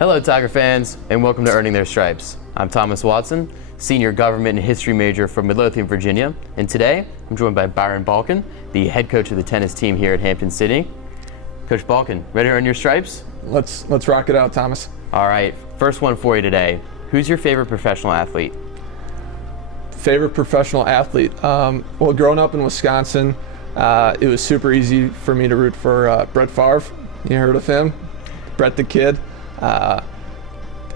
Hello, Tiger fans, and welcome to Earning Their Stripes. I'm Thomas Watson, Senior Government and History major from Midlothian, Virginia, and today I'm joined by Byron Balkin, the head coach of the tennis team here at Hampden-Sydney. Coach Balkin, ready to earn your stripes? Let's rock it out, Thomas. All right, first one for you today. Who's your favorite professional athlete? Favorite professional athlete? Well, growing up in Wisconsin, it was super easy for me to root for Brett Favre. You heard of him? Brett the Kid.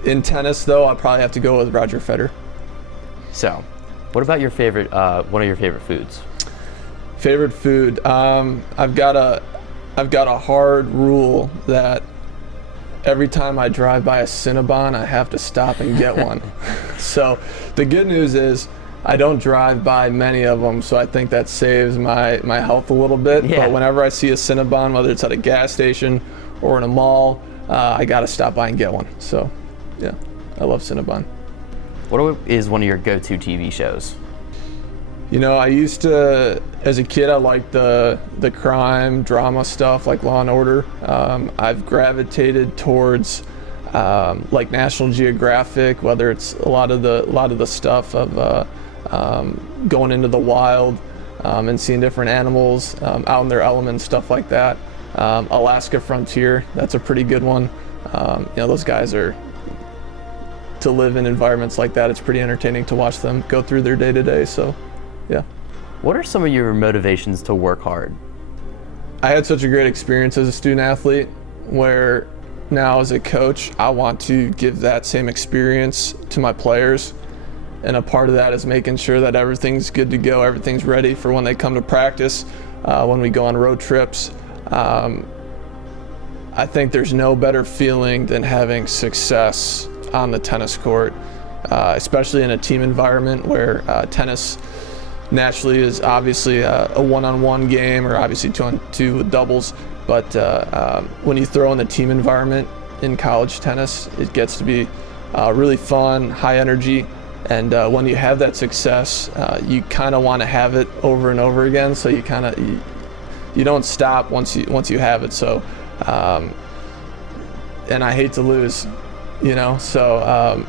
In tennis, though, I'd probably have to go with Roger Federer. So, what about your favorite, one of your favorite foods? Favorite food? I've got a hard rule that every time I drive by a Cinnabon, I have to stop and get one. So, the good news is I don't drive by many of them, so I think that saves my health a little bit. Yeah. But whenever I see a Cinnabon, whether it's at a gas station or in a mall, I gotta stop by and get one. So, yeah, I love Cinnabon. What is one of your go-to TV shows? You know, I used to, as a kid, I liked the crime drama stuff like Law and Order. I've gravitated towards like National Geographic, whether it's a lot of the stuff of going into the wild and seeing different animals out in their element, stuff like that. Alaska Frontier, that's a pretty good one. You know, those guys are, to live in environments like that, it's pretty entertaining to watch them go through their day-to-day, so yeah. What are some of your motivations to work hard? I had such a great experience as a student athlete where now as a coach, I want to give that same experience to my players. And a part of that is making sure that everything's good to go, everything's ready for when they come to practice, when we go on road trips. I think there's no better feeling than having success on the tennis court, especially in a team environment where tennis naturally is obviously a one-on-one game, or obviously two-on-two with doubles. But when you throw in the team environment in college tennis, it gets to be really fun, high energy. And when you have that success, you kind of want to have it over and over again. So you don't stop once you have it. So, and I hate to lose, you know. So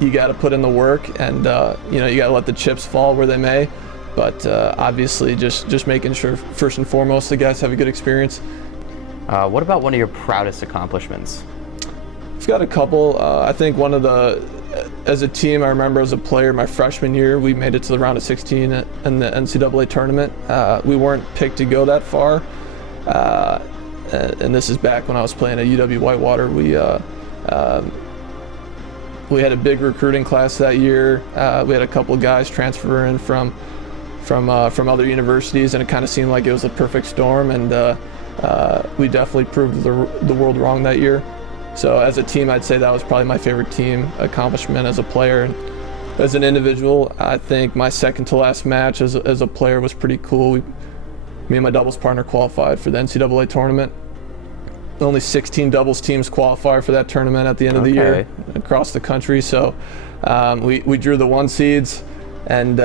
you got to put in the work, and you know, you got to let the chips fall where they may. But obviously, just making sure first and foremost the guys have a good experience. What about one of your proudest accomplishments? I've got a couple. I think one of as a team, I remember as a player, my freshman year, we made it to the round of 16 in the NCAA tournament. We weren't picked to go that far, and this is back when I was playing at UW Whitewater. We had a big recruiting class that year. We had a couple of guys transfer in from other universities, and it kind of seemed like it was a perfect storm. And we definitely proved the world wrong that year. So as a team, I'd say that was probably my favorite team accomplishment as a player. And as an individual, I think my second to last match as a player was pretty cool. Me and my doubles partner qualified for the NCAA tournament. Only 16 doubles teams qualified for that tournament at the end of the year across the country. So we drew the 1 seeds, and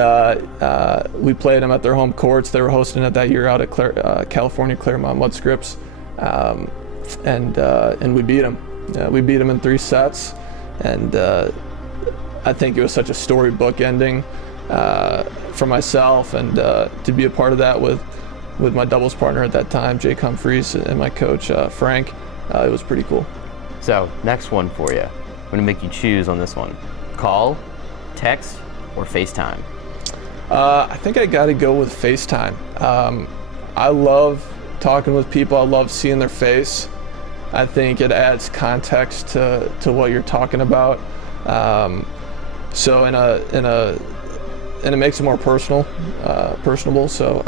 we played them at their home courts. They were hosting it that year out at California Claremont Mudscripts, and we beat them. We beat them in 3 sets, and I think it was such a storybook ending for myself, and to be a part of that with my doubles partner at that time, Jake Humphreys, and my coach, Frank, it was pretty cool. So, next one for you. I'm going to make you choose on this one. Call, text, or FaceTime? I think I got to go with FaceTime. I love talking with people. I love seeing their face. I think it adds context to what you're talking about. So and it makes it more personable. So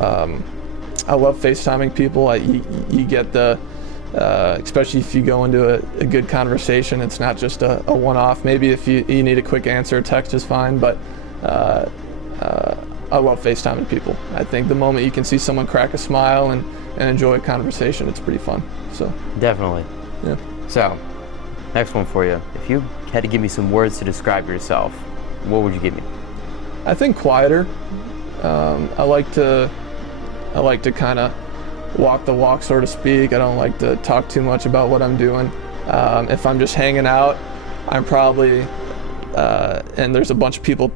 I love FaceTiming people. You get the, especially if you go into a good conversation, it's not just a one-off. Maybe if you need a quick answer, text is fine, but I love FaceTiming people. I think the moment you can see someone crack a smile and enjoy a conversation, it's pretty fun. So definitely. Yeah. So, next one for you. If you had to give me some words to describe yourself, what would you give me? I think quieter. I like to kind of walk the walk, so to speak. I don't like to talk too much about what I'm doing. If I'm just hanging out, I'm probably, and there's a bunch of people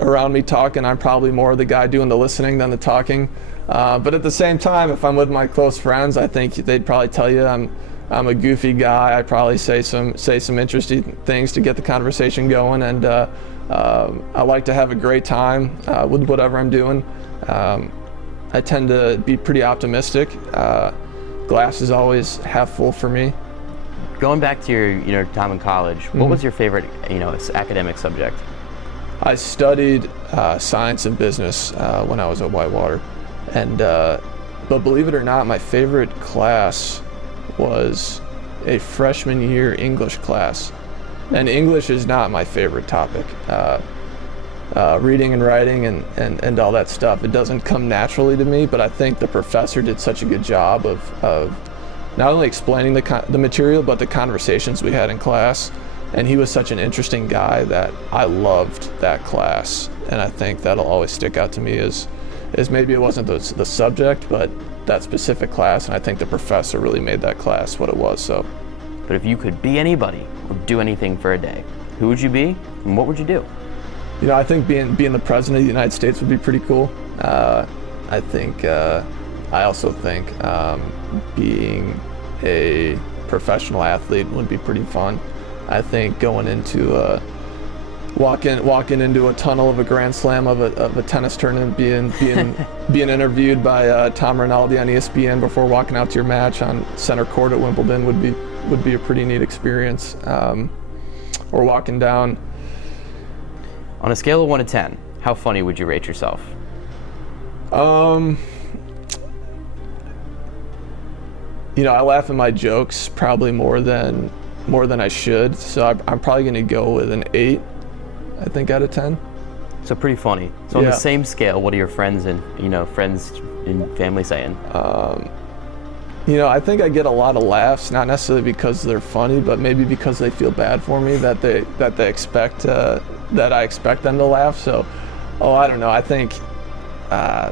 around me talking, I'm probably more the guy doing the listening than the talking. But at the same time, if I'm with my close friends, I think they'd probably tell you I'm a goofy guy. I probably say some interesting things to get the conversation going, and I like to have a great time with whatever I'm doing. I tend to be pretty optimistic. Glass is always half full for me. Going back to your time in college, what was your favorite academic subject? I studied science and business when I was at Whitewater, and but believe it or not, my favorite class was a freshman year English class. And English is not my favorite topic. Reading and writing and all that stuff, it doesn't come naturally to me, but I think the professor did such a good job of not only explaining the material, but the conversations we had in class. And he was such an interesting guy that I loved that class. And I think that'll always stick out to me as maybe it wasn't the subject, but that specific class. And I think the professor really made that class what it was. So. But if you could be anybody or do anything for a day, who would you be and what would you do? I think being the president of the United States would be pretty cool. I also think being a professional athlete would be pretty fun. I think going into walking into a tunnel of a Grand Slam of a tennis tournament, being interviewed by Tom Rinaldi on ESPN before walking out to your match on center court at Wimbledon would be a pretty neat experience. Or walking down. On a scale of 1 to 10, how funny would you rate yourself? I laugh at my jokes probably more than I should, so I'm probably going to go with an 8, I think, out of 10. So pretty funny. So on the same scale, what are your friends and family saying? I think I get a lot of laughs, not necessarily because they're funny, but maybe because they feel bad for me, that they expect that I expect them to laugh. So, I don't know. I think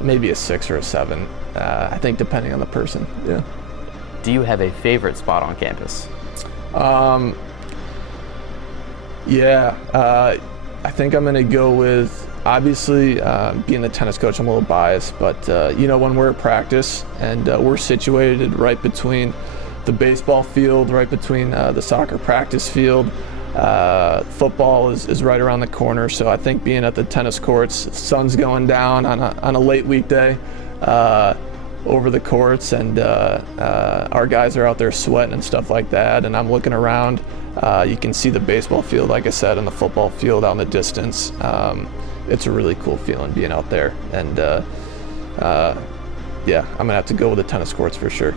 maybe a 6 or a 7. I think depending on the person. Yeah. Do you have a favorite spot on campus? I think I'm going to go with, obviously, being the tennis coach, I'm a little biased, but when we're at practice and we're situated right between the baseball field, right between the soccer practice field, football is right around the corner. So I think being at the tennis courts, the sun's going down on a late weekday over the courts, and our guys are out there sweating and stuff like that, and I'm looking around. You can see the baseball field, like I said, and the football field out in the distance. It's a really cool feeling being out there, and I'm gonna have to go with the tennis courts for sure.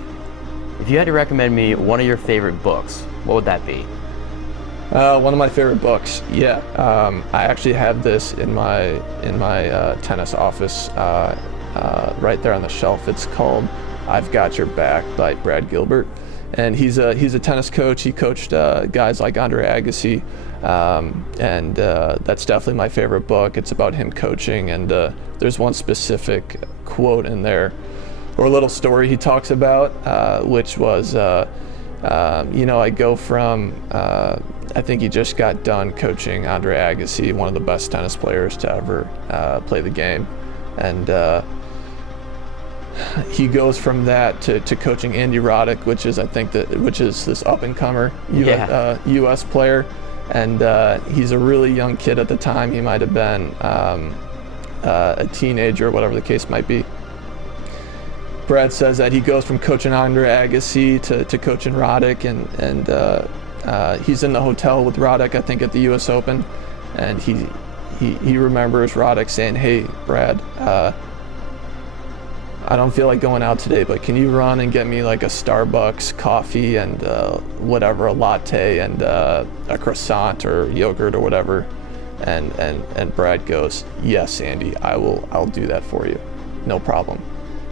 If you had to recommend me one of your favorite books, what would that be? One of my favorite books, I actually have this in my tennis office, right there on the shelf. It's called "I've Got Your Back" by Brad Gilbert, and he's a tennis coach. He coached guys like Andre Agassi, and that's definitely my favorite book. It's about him coaching, and there's one specific quote in there, or a little story he talks about, which was, I go from, I think he just got done coaching Andre Agassi, one of the best tennis players to ever play the game, and he goes from that to coaching Andy Roddick, which is this up-and-comer U.S. player, and he's a really young kid at the time. He might have been a teenager, whatever the case might be. Brad says that he goes from coaching Andre Agassi to coaching Roddick, and he's in the hotel with Roddick, I think, at the U.S. Open, and he remembers Roddick saying, "Hey, Brad, I don't feel like going out today, but can you run and get me like a Starbucks coffee and a latte and a croissant or yogurt or whatever?" And Brad goes, "Yes, Andy, I'll do that for you, no problem."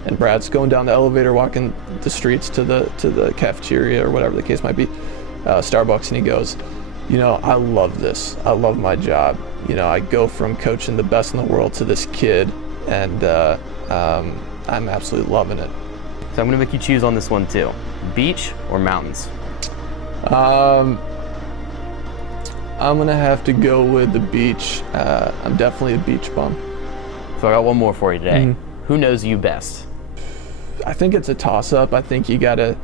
And Brad's going down the elevator, walking the streets to the cafeteria or whatever the case might be, Starbucks, and he goes, "I love this. I love my job. I go from coaching the best in the world to this kid, and I'm absolutely loving it." So I'm going to make you choose on this one too. Beach or mountains? I'm gonna have to go with the beach. I'm definitely a beach bum. So I got one more for you today. Who knows you best? I think it's a toss-up. I think you gotta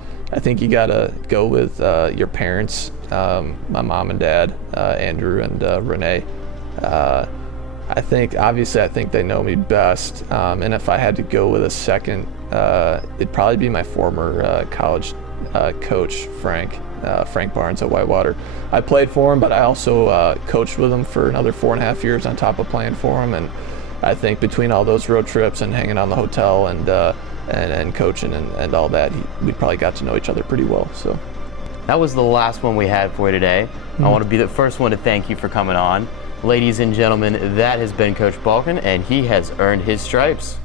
go with your parents, my mom and dad, Andrew and Renee. I think they know me best. And if I had to go with a second, it'd probably be my former college coach, Frank Barnes at Whitewater. I played for him, but I also coached with him for another 4.5 years on top of playing for him. And I think between all those road trips and hanging on the hotel and coaching and all that, we probably got to know each other pretty well. So that was the last one we had for you today. I want to be the first one to thank you for coming on. Ladies and gentlemen, that has been Coach Balkin, and he has earned his stripes.